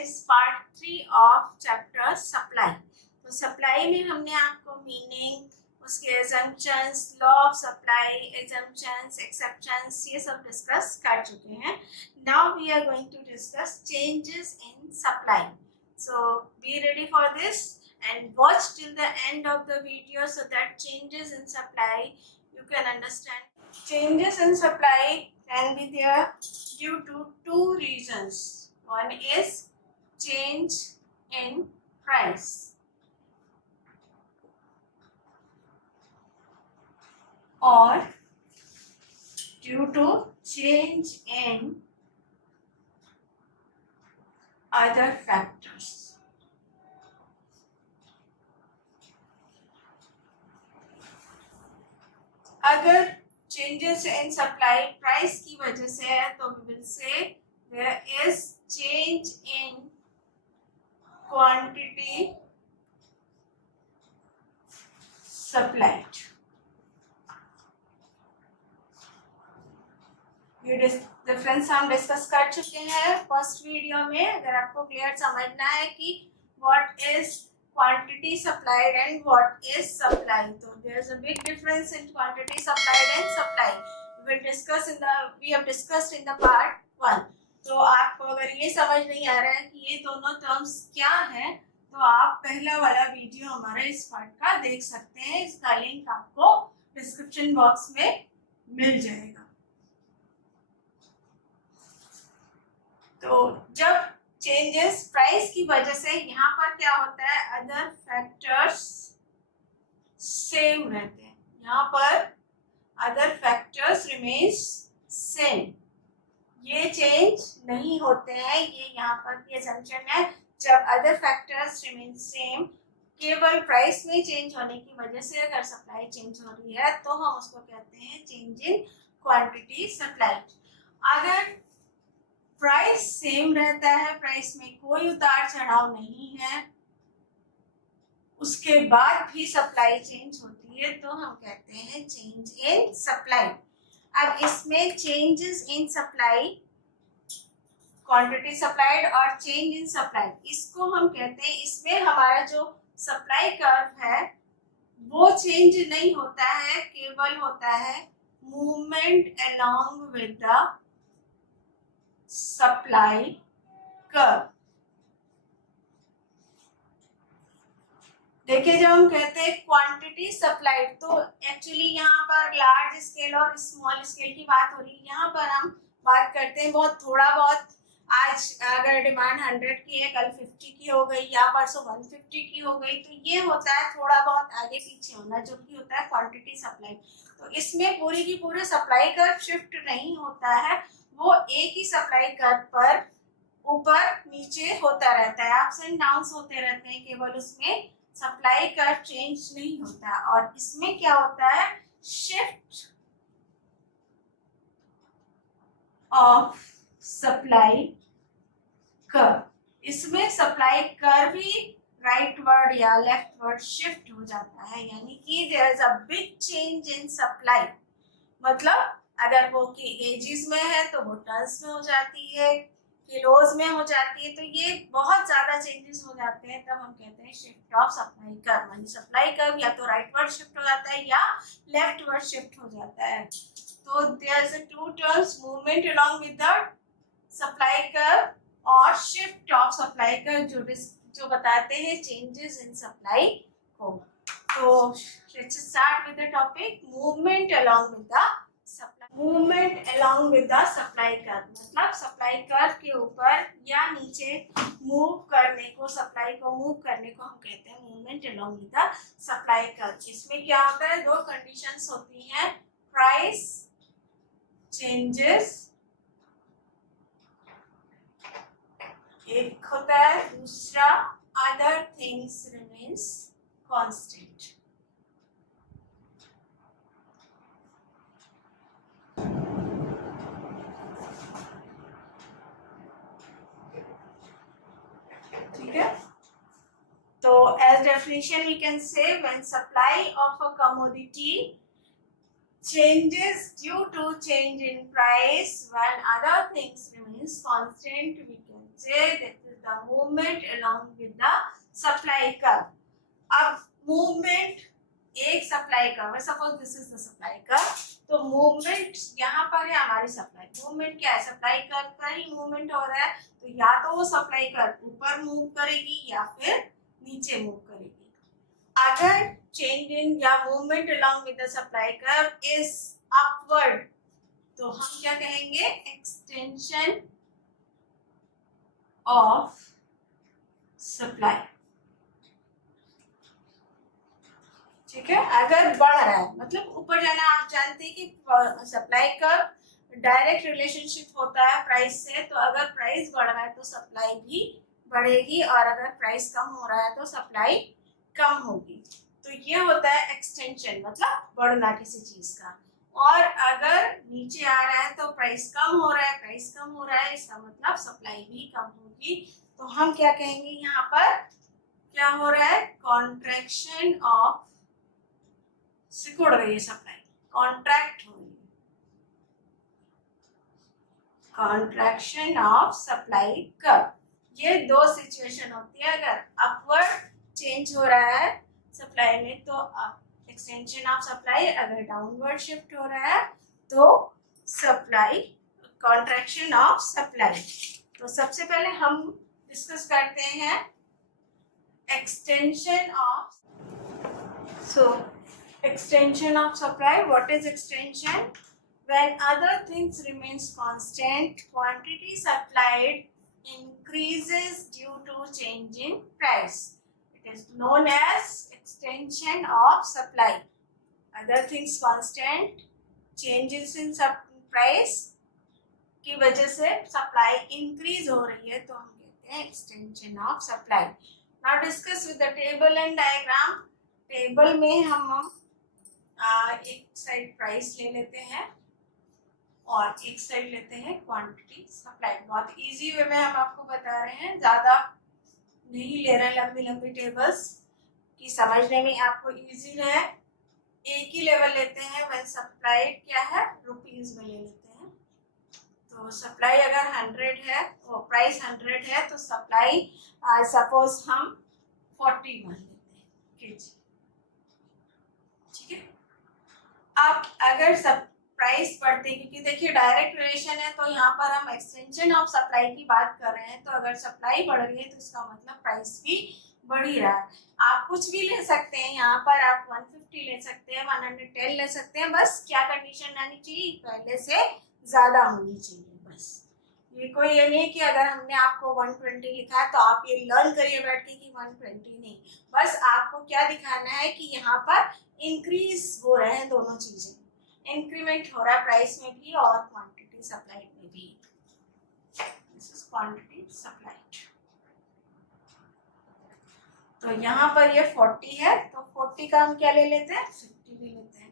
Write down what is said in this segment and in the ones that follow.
is part 3 of chapter supply. तो supply में हमने आपको मीनिंग, उसके assumptions, law of supply, assumptions, exceptions ये सब डिस्कस कर चुके हैं. Now we are going to discuss changes in supply. So be ready for this and watch till the end of the video so that changes in supply you can understand. Changes in supply can be there due to two reasons. One is change in price or due to change in other factors. अगर changes in supply price की वजह से है तो we will say there is change in quantity supplied. ये difference हम discuss कर चुके हैं फर्स्ट वीडियो में. अगर आपको क्लियर समझना है कि what is quantity supplied and what is supply, तो there is a big difference in quantity supplied and supply. We have discussed in the part 1. तो आपको अगर ये समझ नहीं आ रहा है कि ये दोनों टर्म्स क्या है तो आप पहला वाला वीडियो हमारा इस पार्ट का देख सकते हैं. इसका लिंक आपको डिस्क्रिप्शन बॉक्स में मिल जाएगा. तो जब चेंजेस प्राइस की वजह से यहाँ पर क्या होता है, अदर फैक्टर्स सेम रहते हैं. यहाँ पर अदर फैक्टर्स रिमेन्स सेम, ये चेंज नहीं होते हैं. ये यहाँ पर की असम्पशन है. जब अदर फैक्टर्स रिमेन सेम, केवल प्राइस में चेंज होने की वजह से अगर सप्लाई चेंज हो रही है तो हम उसको कहते हैं चेंज इन क्वांटिटी सप्लाइड. अगर प्राइस सेम रहता है, प्राइस में कोई उतार चढ़ाव नहीं है, उसके बाद भी सप्लाई चेंज होती है तो हम कहते हैं चेंज इन सप्लाई. अब इसमें changes in supply, quantity supplied और चेंज इन सप्लाई, इसको हम कहते हैं, इसमें हमारा जो सप्लाई कर्व है वो चेंज नहीं होता है, केवल होता है movement along with the supply curve. देखिए जब हम कहते हैं क्वांटिटी सप्लाइड तो एक्चुअली यहाँ पर लार्ज स्केल और स्मॉल स्केल की बात हो रही है. यहाँ पर हम बात करते हैं बहुत थोड़ा बहुत. आज अगर डिमांड 100 की है, कल 50 की हो गई या परसों 150 की हो गई, तो ये होता है थोड़ा बहुत आगे पीछे होना, जो कि होता है क्वांटिटी सप्लाई. तो इसमें पूरी की पूरे सप्लाई कर्व शिफ्ट नहीं होता है, वो एक ही सप्लाई कर्व पर ऊपर नीचे होता रहता है, अप्स एंड डाउन्स होते रहते हैं, केवल उसमें सप्लाई कर्व चेंज नहीं होता. और इसमें क्या होता है, शिफ्ट ऑफ सप्लाई कर्व. इसमें सप्लाई कर्व ही राइट वर्ड या लेफ्ट वर्ड शिफ्ट हो जाता है, यानी कि there is a big change in supply. मतलब अगर वो की एजीज में है तो वो टन्स में हो जाती है, किलोज में हो जाती है, तो ये बहुत ज्यादा चेंजेस हो जाते हैं. तब हम कहते हैं शिफ्ट ऑफ सप्लाई कर्व. यानी सप्लाई कर्व या तो राइट वर्ड शिफ्ट हो जाता है या लेफ्ट वर्ड शिफ्ट हो जाता है. तो there is two terms, movement along with the supply curve और शिफ्ट ऑफ सप्लाई कर्व, जो बताते हैं चेंजेस इन सप्लाई को. तो let's start with the topic movement along with the supply. Movement along with the supply curve मतलब supply curve के ऊपर या नीचे मूव करने को, सप्लाई को मूव करने को हम कहते हैं movement along with the supply curve. इसमें क्या होता है, दो कंडीशंस होती हैं, प्राइस चेंजेस एक होता है, दूसरा अदर थिंग्स रिमेन्स कांस्टेंट. ठीक है. तो as definition we can say when supply of a commodity changes due to change in price when other things remains constant, we can say that is the movement along with the supply curve. अब movement एक supply curve, suppose this is the supply curve, तो movement यहाँ पर है हमारी supply. Movement क्या है, supply curve का ही मूवमेंट हो रहा है, तो या तो वो सप्लाई कर्व ऊपर मूव करेगी या फिर नीचे मूव करेगी। अगर चेंज इन या movement along with the supply curve is upward, तो हम क्या कहेंगे, एक्सटेंशन ऑफ सप्लाई। ठीक है, अगर बढ़ रहा है मतलब ऊपर जाना, आप जानते हैं कि सप्लाई कर्व डायरेक्ट रिलेशनशिप होता है प्राइस से, तो अगर प्राइस बढ़ रहा है तो सप्लाई भी बढ़ेगी और अगर प्राइस कम हो रहा है तो सप्लाई कम होगी। तो ये होता है एक्सटेंशन, मतलब बढ़ना किसी चीज का। और अगर नीचे आ रहा है तो प्राइस कम हो रहा है, प्राइस कम हो रहा है इसका मतलब सप्लाई भी कम होगी। तो हम क्या कहेंगे, यहाँ पर क्या हो रहा है, कॉन्ट्रैक्शन ऑफ, सिकुड़ रही है सप्लाई, कॉन्ट्रैक्ट हो रही है, कॉन्ट्रैक्शन ऑफ सप्लाई कर्व। ये दो सिचुएशन होती है, अगर अपवर्ड चेंज हो रहा है सप्लाई में तो एक्सटेंशन ऑफ सप्लाई, अगर डाउनवर्ड शिफ्ट हो रहा है तो सप्लाई, कॉन्ट्रैक्शन ऑफ सप्लाई। तो सबसे पहले हम डिस्कस करते हैं extension of, extension of supply. What is extension? When other things remains constant, quantity supplied increases due to change in price. It is known as extension of supply. Other things constant, changes in price की वजह से supply increase हो रही है, तो हम कहते हैं extension of supply. Now discuss with the table and diagram. Table में हम एक साइड प्राइस ले लेते हैं और एक साइड लेते हैं क्वांटिटी सप्लाई। बहुत इजी वे में हम आपको बता रहे हैं, ज्यादा नहीं ले रहे हैं लंबी लंबी टेबल्स कि समझने में आपको इजी रहे। एक ही लेवल लेते हैं, वह सप्लाई क्या है रुपीज में ले लेते हैं। तो सप्लाई अगर 100 है और प्राइस 100 है तो सप्लाई सपोज हम 40 मान लेते हैं केजी। ठीक है, अब अगर सब प्राइस बढ़ते, क्योंकि देखिए डायरेक्ट रिलेशन है तो यहाँ पर हम एक्सटेंशन ऑफ सप्लाई की बात कर रहे हैं, तो अगर सप्लाई बढ़ रही है तो इसका मतलब प्राइस भी बढ़ ही रहा है। आप कुछ भी ले सकते हैं, यहाँ पर आप 150 ले सकते हैं, 110 ले सकते हैं, बस क्या कंडीशन आनी चाहिए, पहले से ज्यादा होनी चाहिए। बस ये कोई ये नहीं कि अगर हमने आपको 120 लिखा है तो आप ये लर्न करिए बैठ के कि 120 नहीं, बस आपको क्या दिखाना है कि यहाँ पर इंक्रीज हो रहे हैं दोनों चीजें, इंक्रीमेंट हो रहा है प्राइस में भी और क्वांटिटी सप्लाइड में भी। This is quantity supplied. तो यहाँ पर ये 40 है, तो 40 का हम क्या ले लेते हैं, 50 ले लेते हैं,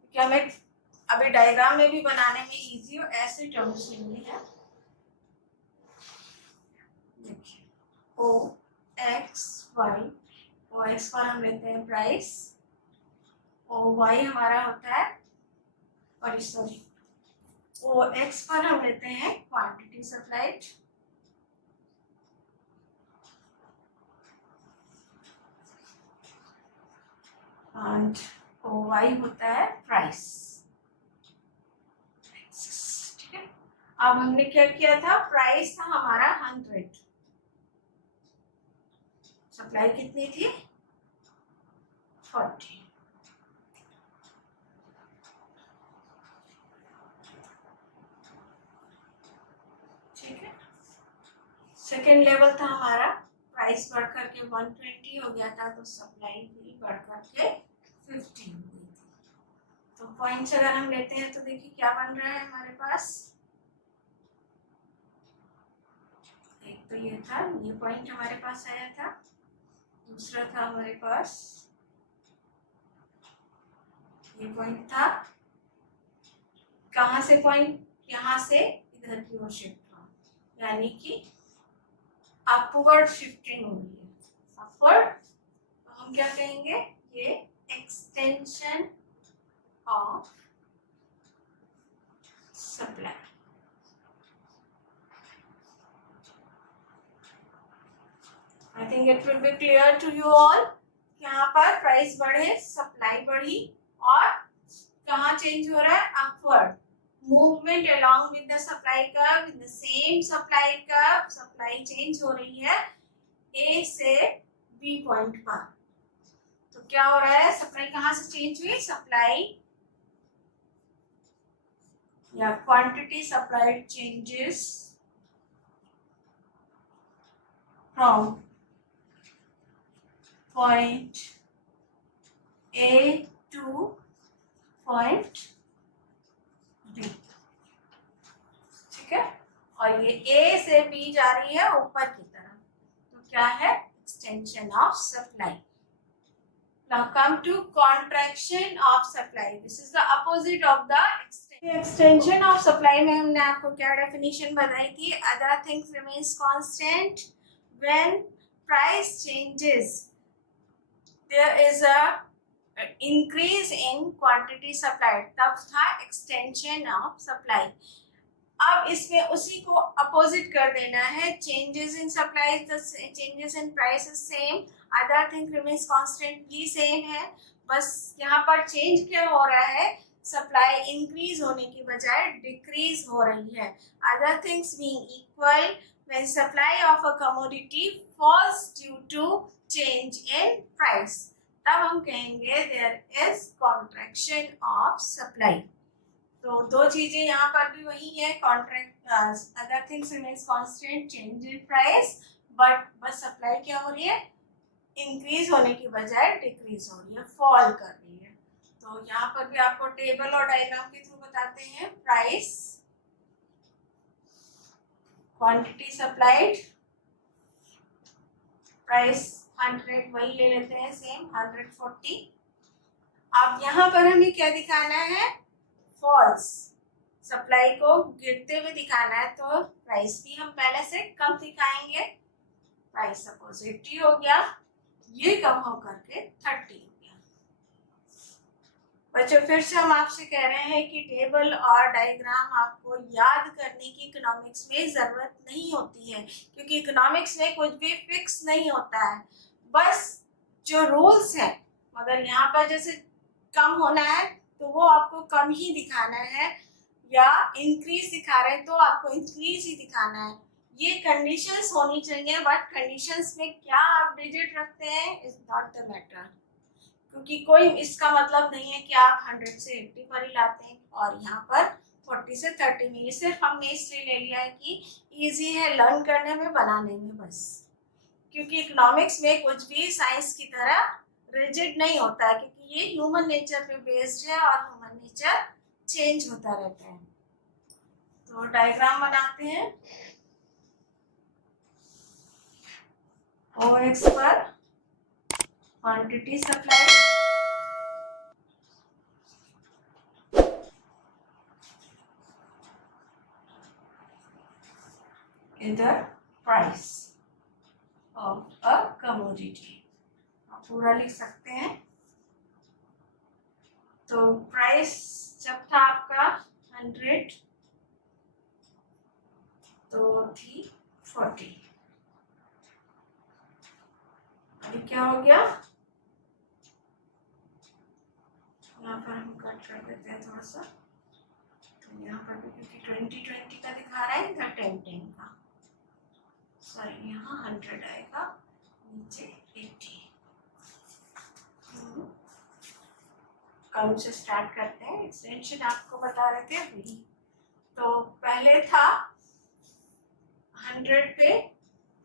क्योंकि हमें अभी डायग्राम में भी बनाने में इजी हो, ऐसे टर्म्स लेनी है। देखिए ओ एक्स वाई, ओ एक्स पर हम लेते हैं प्राइस, ओ वाई हमारा होता है, और सॉरी ओ एक्स पर हम लेते हैं quantity supplied, and O Y होता है प्राइस। ठीक है, अब हमने क्या किया था, प्राइस था हमारा 100, सप्लाई कितनी थी 40। ठीक है, सेकेंड लेवल था हमारा, प्राइस बढ़ करके 120 हो गया था, तो सप्लाई भी बढ़ करके 50 हो गई थी। तो पॉइंट्स अगर हम लेते हैं तो देखिए क्या बन रहा है हमारे पास, एक तो ये था, ये पॉइंट हमारे पास आया था, दूसरा था हमारे पास ये पॉइंट था, कहाँ से पॉइंट, यहाँ से इधर की ओर शिफ्ट हुआ, यानी कि अपवर्ड शिफ्टिंग हो रही है, अपवर्ड। तो हम क्या कहेंगे, ये extension of supply. Think it will be clear to you all. यहाँ पर प्राइस बढ़े, सप्लाई बढ़ी, और कहाँ चेंज हो रहा है, upward movement along with the supply curve, with the same supply curve, supply change हो रही है A से B पॉइंट पर। तो क्या हो रहा है, सप्लाई कहाँ से चेंज हुई, सप्लाई या quantity supplied changes from point A two point B, ठीक है। और ये A से B जा रही है ऊपर की तरफ, तो क्या है, extension of supply. Now come to contraction of supply. This is the opposite of the extension of supply में हमने आपको क्या definition बताई थी, other things remains constant when price changes there is a increase in quantity supplied, तब था extension of supply। अब इसमें उसी को अपोजिट कर देना है, changes in supply, changes in price same, other thing remains constant भी सेम है, बस यहाँ पर चेंज क्या हो रहा है, सप्लाई इंक्रीज होने की बजाय डिक्रीज हो रही है। Other things being equal, when supply of a commodity falls due to change in price, तब हम कहेंगे there is contraction of supply. तो दो चीजें यहाँ पर भी वही है, contract, other things remains constant, change in price, but बस सप्लाई क्या हो रही है, इंक्रीज होने की बजाय डिक्रीज हो रही है, फॉल कर रही है। तो यहाँ पर भी आपको टेबल और डायग्राम के थ्रू बताते हैं, प्राइस, क्वांटिटी सप्लाइड, प्राइस 100, वही ले लेते हैं सेम 140। अब यहाँ पर हमें क्या दिखाना है, फॉल्स, सप्लाई को गिरते हुए दिखाना है, तो प्राइस भी हम पहले से कम दिखाएंगे, प्राइस सपोज 80 हो गया, ये कम होकर के 30 हो गया। बच्चों फिर से हम आपसे कह रहे हैं कि टेबल और डायग्राम आपको याद करने की इकोनॉमिक्स में जरूरत नहीं होती है, क्योंकि इकोनॉमिक्स में कुछ भी फिक्स नहीं होता है, बस जो रूल्स है, मगर यहाँ पर जैसे कम होना है तो वो आपको कम ही दिखाना है, या इंक्रीज दिखा रहे हैं तो आपको इंक्रीज ही दिखाना है। ये कंडीशंस होनी चाहिए, बट कंडीशंस में क्या आप डिजिट रखते हैं इज नॉट द मैटर, क्योंकि कोई इसका मतलब नहीं है कि आप 100 से 80 पर ही लाते हैं और यहाँ पर 40 से 30 में। ये सिर्फ हमने इसलिए ले लिया है कि इजी है लर्न करने में, बनाने में बस, क्योंकि इकोनॉमिक्स में कुछ भी साइंस की तरह रिजिड नहीं होता है, क्योंकि ये ह्यूमन नेचर पे बेस्ड है और ह्यूमन नेचर चेंज होता रहता है। तो डायग्राम बनाते हैं, OX पर क्वांटिटी सप्लाई, इधर प्राइस ऑफ अ कमोडिटी, आप पूरा लिख सकते हैं। तो प्राइस जब था आपका 100 तो थी 40, अभी क्या हो गया, यहाँ पर हम कट कर देते हैं थोड़ा सा, तो यहाँ पर भी क्योंकि 20 का दिखा रहा है, इधर 10 का, सॉरी यहाँ 100 आएगा, नीचे 80। कम से स्टार्ट करते हैं, एक्सटेंशन आपको बता रहे थे अभी। तो पहले था 100 पे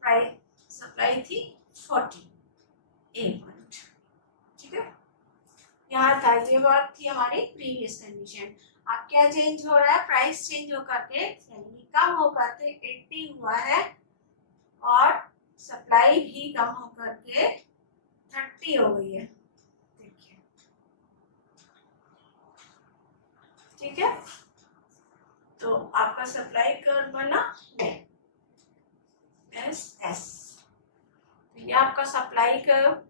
प्राइस सप्लाई थी 40, एक मिनट, ठीक है, यहाँ था, ये बात थी हमारी प्रीवियस कंडीशन। अब क्या चेंज हो रहा है, प्राइस चेंज होकर के यानी कम होकर के 80 हुआ है, और सप्लाई भी कम होकर के 30 हो गई है, देखिए, ठीक है। तो आपका सप्लाई कर्व बना एस, तो ये आपका सप्लाई कर्व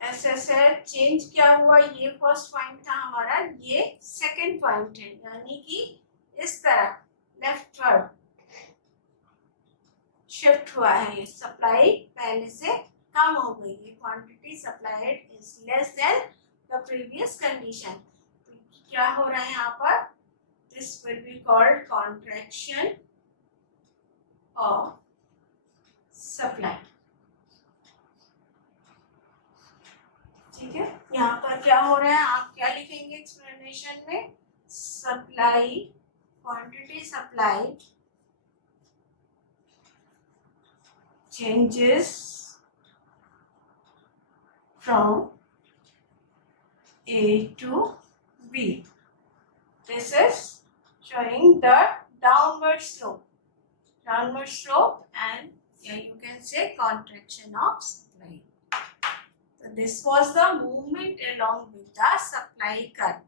एस है। चेंज क्या हुआ, ये फर्स्ट पॉइंट था हमारा, ये सेकंड पॉइंट है, यानी कि इस तरह लेफ्टवर्ड शिफ्ट हुआ है, सप्लाई पहले से कम हो गई है, quantity supplied is less than the previous condition. तो क्या हो रहा है यहाँ पर, this will be called contraction of supply. ठीक है, यहाँ पर क्या हो रहा है, आप क्या लिखेंगे एक्सप्लेनेशन में, supply, quantity supply changes from A to B. This is showing the downward slope, and here you can say contraction of supply. So this was the movement along with the supply curve.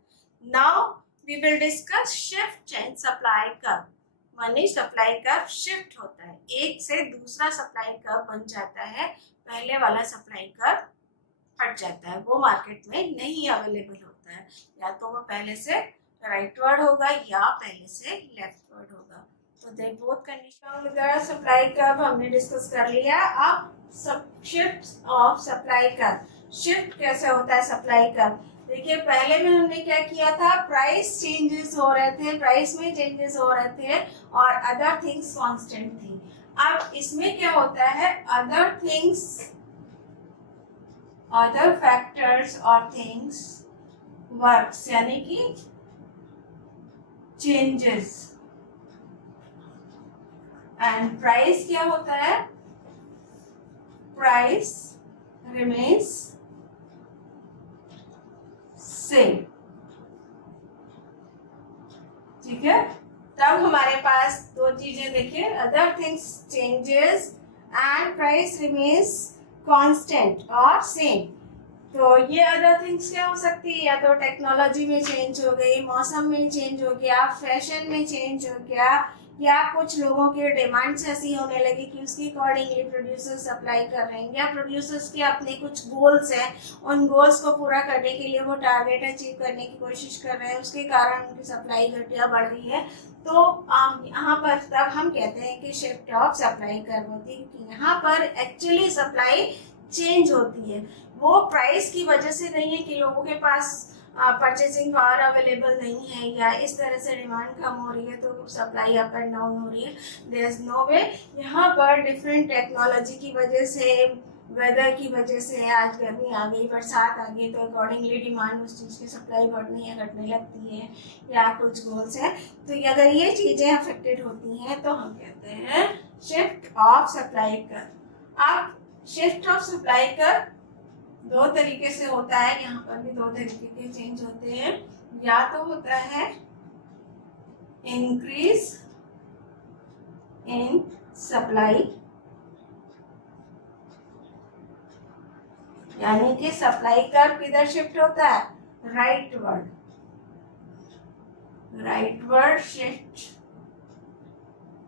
Now we will discuss shift in supply curve. माने supply curve shift होता है, एक से दूसरा supply curve बन जाता है, पहले वाला सप्लाई कर्व हट जाता है, वो मार्केट में नहीं अवेलेबल होता है, या तो वो पहले से राइटवर्ड होगा या पहले से लेफ्टवर्ड होगा। तो they both condition with supply curve हमने डिस्कस कर लिया। अब shift of supply curve, shift कैसे होता है सप्लाई कर्व। देखिए पहले में हमने क्या किया था, प्राइस चेंजेस हो रहे थे, प्राइस में चेंजेस हो रहे थे और अदर थिंग्स कांस्टेंट थी। अब इसमें क्या होता है, अदर थिंग्स, अदर फैक्टर्स और थिंग्स वर्क्स, यानी कि चेंजेस, एंड प्राइस क्या होता है, प्राइस रिमेन्स सेम। ठीक है, तब हमारे पास दो चीजें देखिए, other things changes and price remains constant और सेम। तो ये अदर थिंग्स क्या हो सकती है, या तो टेक्नोलॉजी में चेंज हो गई, मौसम में चेंज हो गया, फैशन में चेंज हो गया, या कुछ लोगों की डिमांड्स ऐसी होने लगी कि उसकी अकॉर्डिंगली प्रोड्यूसर्स सप्लाई कर रहे हैं, या प्रोड्यूसर्स के अपने कुछ गोल्स हैं, उन गोल्स को पूरा करने के लिए वो टारगेट अचीव करने की कोशिश कर रहे हैं, उसके कारण उनकी सप्लाई घटिया बढ़ रही है। तो यहाँ पर तब हम कहते हैं कि शिफ्ट ऑफ सप्लाई कर्व होती है, क्योंकि यहाँ पर एक्चुअली सप्लाई चेंज होती है, वो प्राइस की वजह से नहीं है कि लोगों के पास परचेसिंग पावर अवेलेबल नहीं है या इस तरह से डिमांड कम हो रही है तो सप्लाई अप एंड डाउन हो रही है, देयर इज नो वे। यहाँ पर डिफरेंट टेक्नोलॉजी की वजह से, वेदर की वजह से, आज गर्मी आ गई, बरसात आ गई, तो अकॉर्डिंगली डिमांड उस चीज़ की सप्लाई बढ़नी या घटने लगती है, या कुछ गोल्स हैं। तो अगर ये चीज़ें अफेक्टेड होती हैं तो हम कहते हैं शिफ्ट ऑफ सप्लाई कर्व। अब शिफ्ट ऑफ सप्लाई कर्व दो तरीके से होता है, यहाँ पर भी दो तरीके के चेंज होते हैं, या तो होता है इंक्रीज इन सप्लाई, यानी कि सप्लाई कर्व किधर शिफ्ट होता है, rightward, rightward shift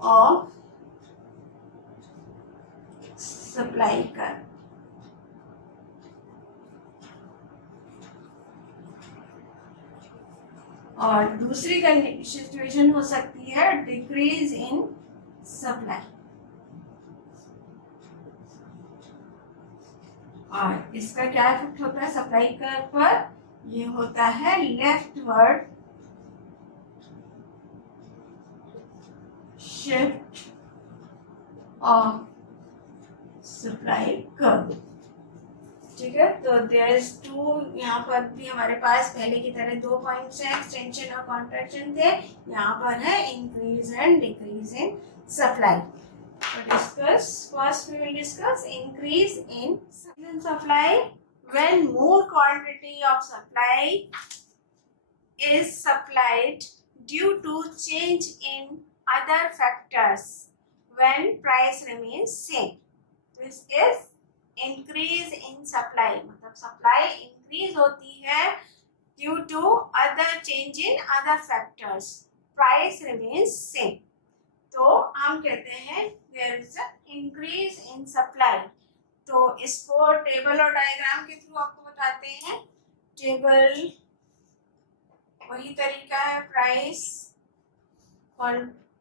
of supply curve. और दूसरी सिचुएशन हो सकती है डिक्रीज इन सप्लाई, और इसका क्या इफेक्ट होता है सप्लाई कर्व पर, ये होता है leftward shift of supply curve. ठीक है, तो देयर इज टू, यहाँ पर भी हमारे पास पहले की तरह दो पॉइंट्स हैं, एक्सटेंशन और कॉन्ट्रैक्शन थे, यहाँ पर है increase and decrease in supply. तो discuss, first we will discuss increase in supply when more quantity of supply is supplied due to change in other factors when price remains same. This is increase in supply, मतलब supply increase होती है due to other change in other factors, price remains same, तो हम कहते हैं there is increase in supply. तो इसको table और डायग्राम के थ्रू आपको बताते हैं। टेबल वही तरीका है, प्राइस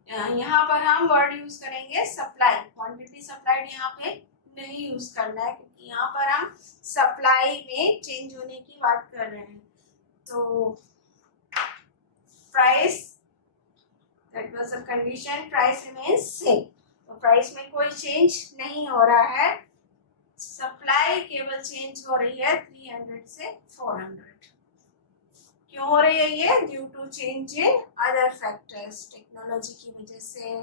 यहाँ पर हम वर्ड यूज करेंगे सप्लाई, क्वांटिटी सप्लाइड यहाँ पे नहीं यूज करना है क्योंकि यहाँ पर हम सप्लाई में चेंज होने की बात कर रहे हैं। तो price, that was the condition, price remains same, तो प्राइस में कोई चेंज नहीं हो रहा है, सप्लाई केवल चेंज हो रही है 300 से 400। क्यों हो रही है ये? Due to change in other factors, technology की वजह से,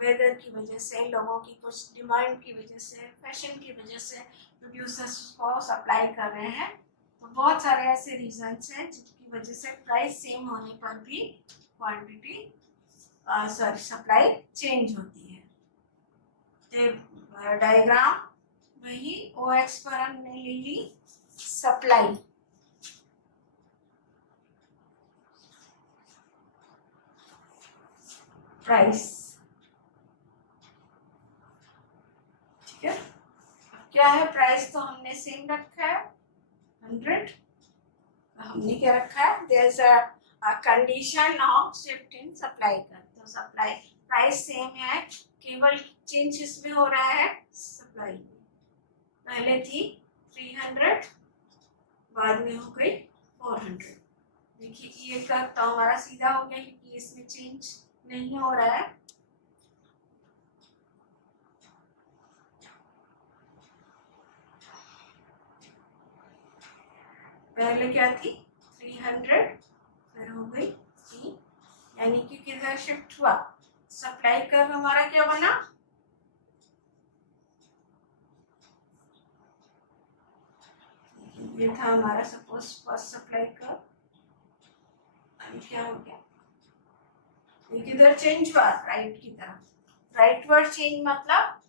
वेदर की वजह से, लोगों की कुछ डिमांड की वजह से, फैशन की वजह से प्रोड्यूसर्स को सप्लाई कर रहे हैं। तो बहुत सारे ऐसे रीजंस हैं जिनकी वजह से प्राइस सेम होने पर भी क्वांटिटी सप्लाई चेंज होती है। तो डायग्राम वही OX पर हमने ले ली सप्लाई, प्राइस, ठीक है। क्या है? प्राइस तो हमने सेम रखा है 100, हमने क्या रखा है? There is a condition of shift in supply का, तो सप्लाई प्राइस सेम है, केवल चेंज इसमें हो रहा है सप्लाई में। पहले थी 300, बाद में हो गई 400। देखिए ये कर्व तो हमारा सीधा हो गया क्योंकि इसमें चेंज नहीं हो रहा है। पहले क्या थी? 300, फिर हो गई 3, यानी कि किधर शिफ्ट हुआ? सप्लाई कर्व हमारा क्या बना? ये था हमारा सपोज फर्स्ट सप्लाई कर्व, क्या हो गया? ये किधर चेंज हुआ? राइट की तरफ। राइटवर्ड चेंज मतलब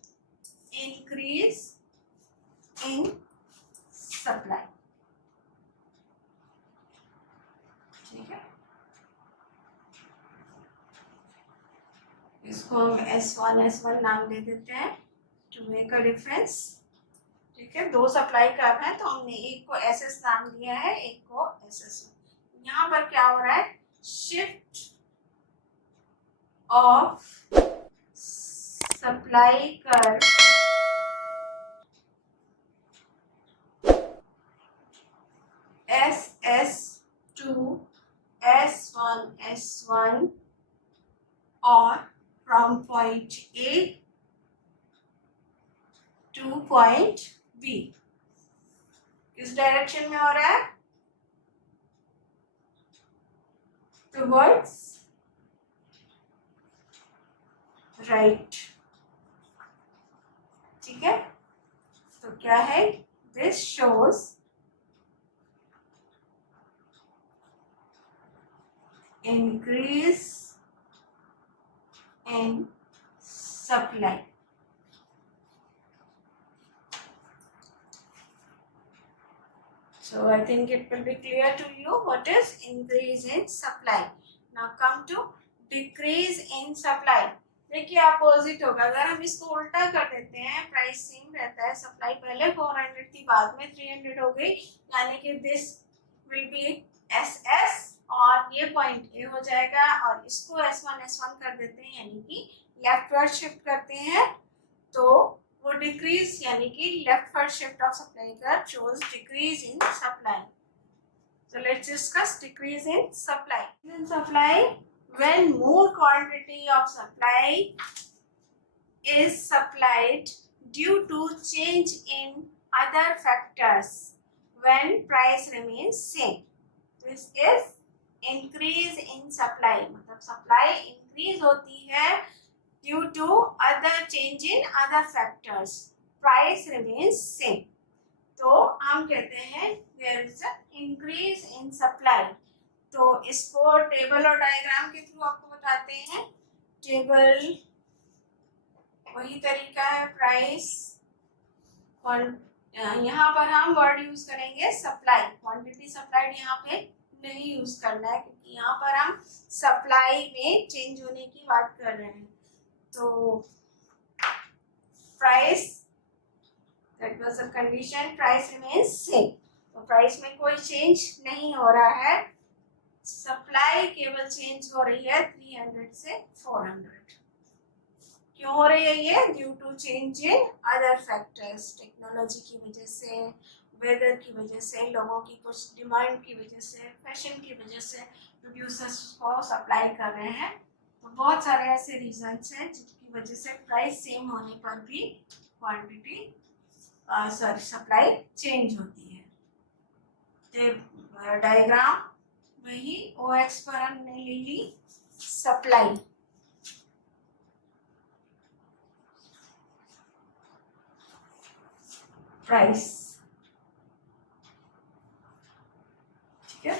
इंक्रीज इन सप्लाई, ठीक है। इसको हम S1 नाम दे देते हैं टू मेक अ डिफरेंस, ठीक है। दो सप्लाई कर्व है तो हमने एक को SS नाम दिया है, एक को SS। यहाँ पर क्या हो रहा है? Shift of supply curve SS to S1 और from point A to point B किस डायरेक्शन में हो रहा है? टुवर्ड्स राइट, ठीक है। तो क्या है? This shows increase in supply, so I think it will be clear to you what is increase in supply. Now come to decrease in supply. देखिए अपोजिट होगा, अगर हम इसको उल्टा कर देते हैं, प्राइस सेम रहता है, सप्लाई पहले 400 थी, बाद में 300 हो गई, यानी कि दिस विल बी SS और ये पॉइंट A हो जाएगा, और इसको S1 कर देते हैं, यानी कि लेफ्टवर्ड शिफ्ट करते हैं, तो वो डिक्रीज, यानी कि leftward shift of supply curve shows decrease in supply. So let's discuss decrease in supply. In supply, when more quantity of supply is supplied due to change in other factors, when price remains same. This is increase in supply. मतलब supply increase होती है due to other change in other factors. Price remains same. तो हम कहते हैं there is a increase in supply. तो इसको table और डायग्राम के थ्रू आपको बताते हैं। टेबल वही तरीका है, प्राइस, यहाँ पर हम वर्ड यूज करेंगे सप्लाई, क्वांटिटी सप्लाइड यहाँ पे नहीं यूज करना है क्योंकि यहाँ पर हम सप्लाई में चेंज होने की बात कर रहे हैं। तो price, that was the condition, price remains same, तो प्राइस में कोई चेंज नहीं हो रहा है, सप्लाई केवल चेंज हो रही है 300 से 400। क्यों हो रही है ये? Due to change in other factors, technology की वजह से, वेदर की वजह से, लोगों की कुछ डिमांड की वजह से, फैशन की वजह से प्रोड्यूसर्स को सप्लाई कर रहे हैं। तो बहुत सारे ऐसे रीजंस हैं जिनकी वजह से प्राइस सेम होने पर भी क्वांटिटी सप्लाई चेंज होती है। तो डायग्राम वही OX पर हमने ले ली सप्लाई, प्राइस, ठीक है।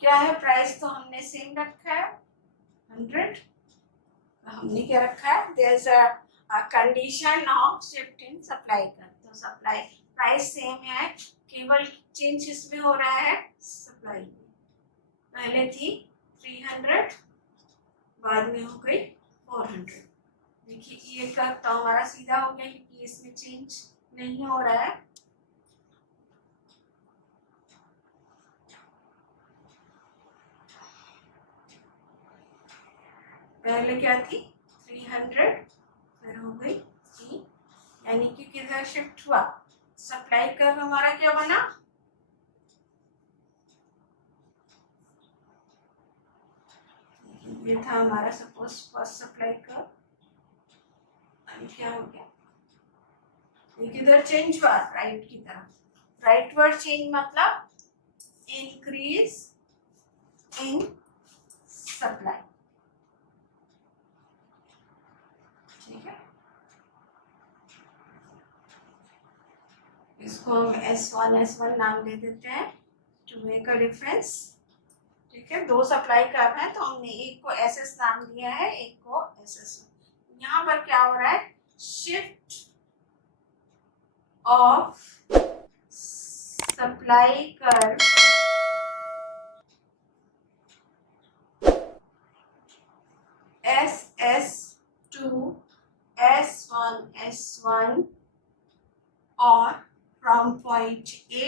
क्या है प्राइस? तो हमने सेम रखा है 100। हमने क्या रखा है? There is a condition of shift in supply का। तो सप्लाई प्राइस सेम है, केवल चेंज इसमें हो रहा है सप्लाई में। पहले थी 300, बाद में हो गई 400। देखिए ये कर्व तो हमारा सीधा हो गया क्योंकि इसमें चेंज नहीं हो रहा है। पहले क्या थी 300, फिर हो गई 3, यानी कि किधर शिफ्ट हुआ? सप्लाई कर्व हमारा क्या बना? ये था हमारा सपोज फर्स्ट सप्लाई कर्व, क्या हो गया? ये किधर चेंज हुआ? राइट की तरफ। राइटवर्ड चेंज मतलब इंक्रीज इन सप्लाई, ठीक है। इसको हम S1 नाम दे देते हैं टू मेक अ डिफरेंस, ठीक है। दो सप्लाई कर्व है तो हमने एक को SS नाम दिया है, एक को SS। यहाँ पर क्या हो रहा है? Shift of supply curve SS to S1 और from point A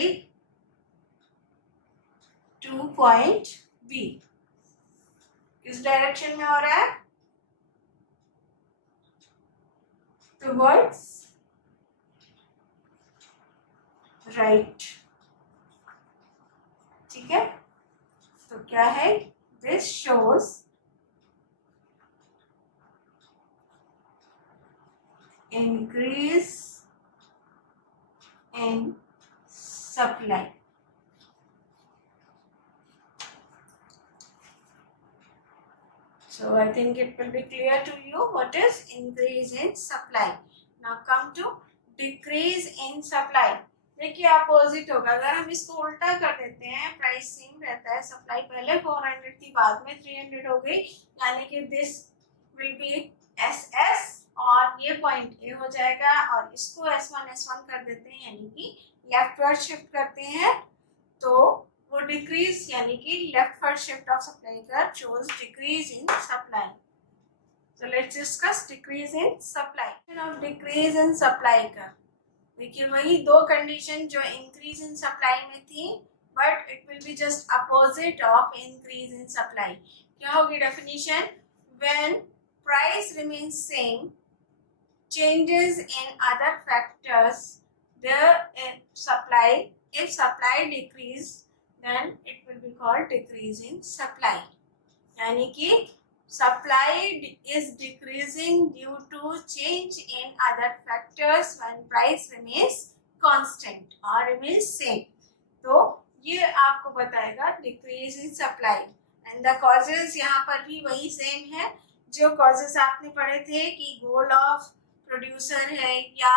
to point B किस डायरेक्शन में हो रहा है? टुवर्ड्स राइट, ठीक है। तो क्या है? This shows increase in supply. So I think it will be clear to you what is increase in supply. Now come to decrease in supply. देखिए अपोजिट होगा, अगर हम इसको उल्टा कर देते हैं, प्राइस सेम रहता है, सप्लाई पहले 400 थी, बाद में 300 हो गई, यानी कि दिस विल बी SS और ये पॉइंट A हो जाएगा, और इसको S1 कर देते हैं, यानी कि लेफ्टवर्ड शिफ्ट करते हैं, तो वो डिक्रीज, यानी कि leftward shift of supply curve shows decrease in supply. So let's discuss decrease in supply. Of decrease in supply curve, देखिए वही दो कंडीशन जो इंक्रीज इन सप्लाई में थी, but it will be just opposite of increase in supply. क्या होगी definition? When price remains same, changes in other factors, the supply, if supply decrease, then it will be called decrease in supply. यानी कि supply is decreasing due to change in other factors when price remains constant or remains same. तो ये आपको बताएगा decrease in supply, and the causes यहाँ पर भी वही same है जो causes आपने पढ़े थे कि goal of producer है, या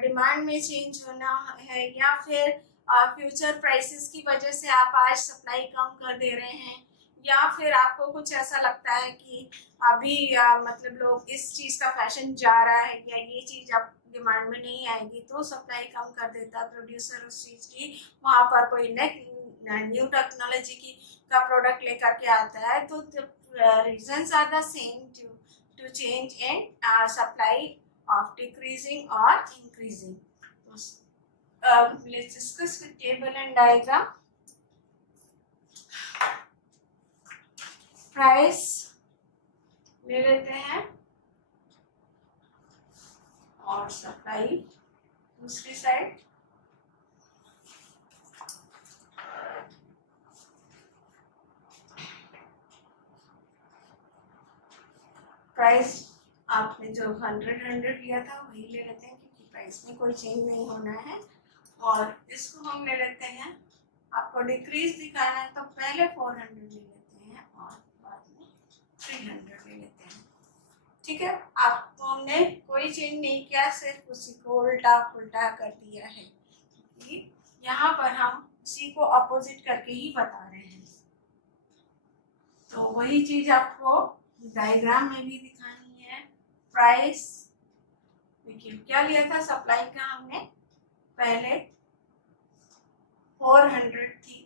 डिमांड में चेंज होना है, या फिर फ्यूचर प्राइसेस की वजह से आप आज सप्लाई कम कर दे रहे हैं, या फिर आपको कुछ ऐसा लगता है कि अभी मतलब लोग इस चीज़ का फैशन जा रहा है, या ये चीज़ अब डिमांड में नहीं आएगी, तो सप्लाई कम कर देता है प्रोड्यूसर उस चीज़ की, वहाँ पर कोई न्यू टेक्नोलॉजी की का प्रोडक्ट लेकर के आता है। तो reasons are the same to change in supply of decreasing or increasing. Let's discuss with table and diagram. Price ले लेते हैं और सप्लाई दूसरी साइड। प्राइस आपने जो 100 लिया था वही ले लेते हैं क्योंकि प्राइस में कोई चेंज नहीं होना है। और इसको हम ले लेते हैं, आपको डिक्रीज दिखाना है तो पहले 400 ले लेते हैं और बाद में 300 ले लेते हैं। ठीक है, आपको हमने कोई चेंज नहीं किया, सिर्फ उसी को उल्टा पुल्टा कर दिया है क्योंकि यहाँ पर हम उसी को अपोजिट करके ही बता रहे हैं। तो वही चीज आपको डायग्राम में भी दिखानी है। प्राइस देखिए क्या लिया था, सप्लाई का हमने पहले 400 थी,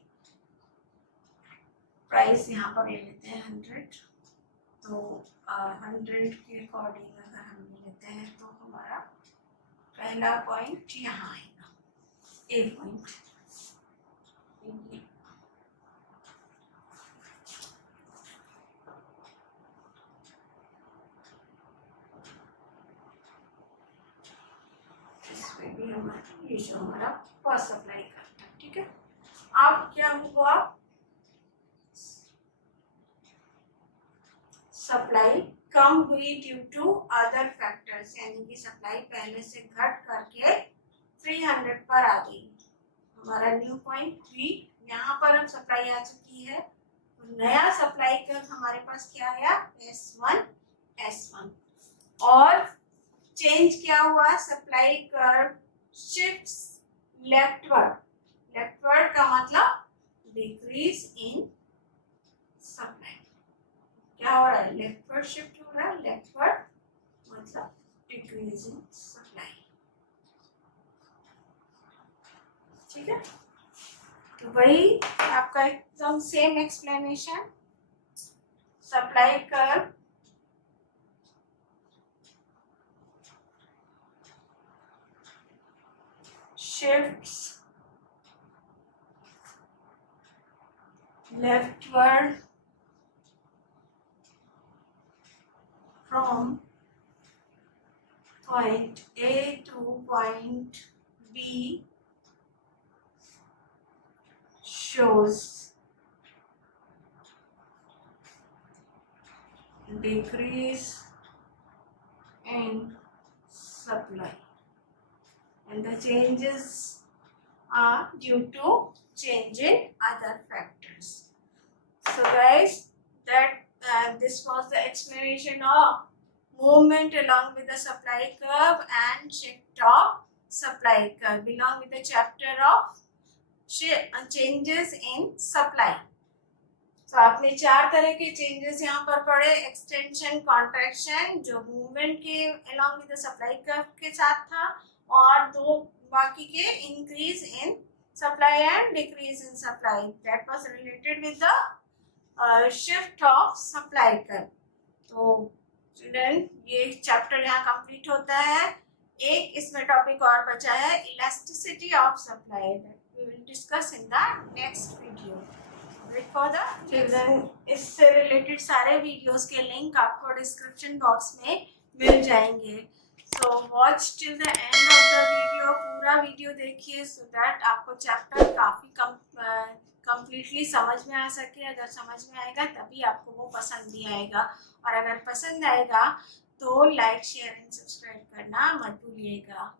प्राइस यहाँ पर ले लेते हैं 100। तो 100 के अकॉर्डिंग अगर हम ले लेते हैं तो हमारा पहला पॉइंट यहाँ आएगा, ए पॉइंट। इसमें भी हमारा ये जो हमारा फर्स्ट सप्लाई करना है। ठीक है, अब क्या हुआ, सप्लाई कम हुई ड्यू टू अदर फैक्टर्स, यानी कि सप्लाई पहले से घट करके 300 पर आ गई। हमारा न्यू पॉइंट बी, यहाँ पर अब सप्लाई आ चुकी है, तो नया सप्लाई कर्व हमारे पास क्या आया, S1 और चेंज क्या हुआ, supply curve shifts leftward. Leftward का मतलब डिक्रीज इन सप्लाई। क्या हो रहा है, लेफ्टवर्ड शिफ्ट हो रहा है, लेफ्टवर्ड मतलब डिक्रीज इन सप्लाई। ठीक है, तो वही आपका एकदम same explanation, supply curve shifts leftward from point A to point B shows decrease in supply. And the changes are due to change in other factors. So guys, that this was the explanation of movement along with the supply curve and shift of supply curve along with the chapter of changes in supply. तो आपने 4 तरह के changes यहाँ पर पढ़े, extension, contraction, जो movement के along with the supply curve के साथ था, और 2 बाकी के increase in supply and decrease in supply, that was related with the shift of supply curve. तो स्टूडेंट ये चैप्टर यहाँ कंप्लीट होता है। एक इसमें टॉपिक और बचा है, elasticity of supply, that we will discuss in the next video. Wait for the children, इससे रिलेटेड सारे वीडियोस के लिंक आपको डिस्क्रिप्शन बॉक्स में मिल जाएंगे। So watch till the end of the video, पूरा वीडियो देखिए so that आपको चैप्टर काफ़ी completely समझ में आ सके। अगर समझ में आएगा तभी आपको वो पसंद भी आएगा, और अगर पसंद आएगा तो लाइक, शेयर एंड सब्सक्राइब करना मत भूलिएगा।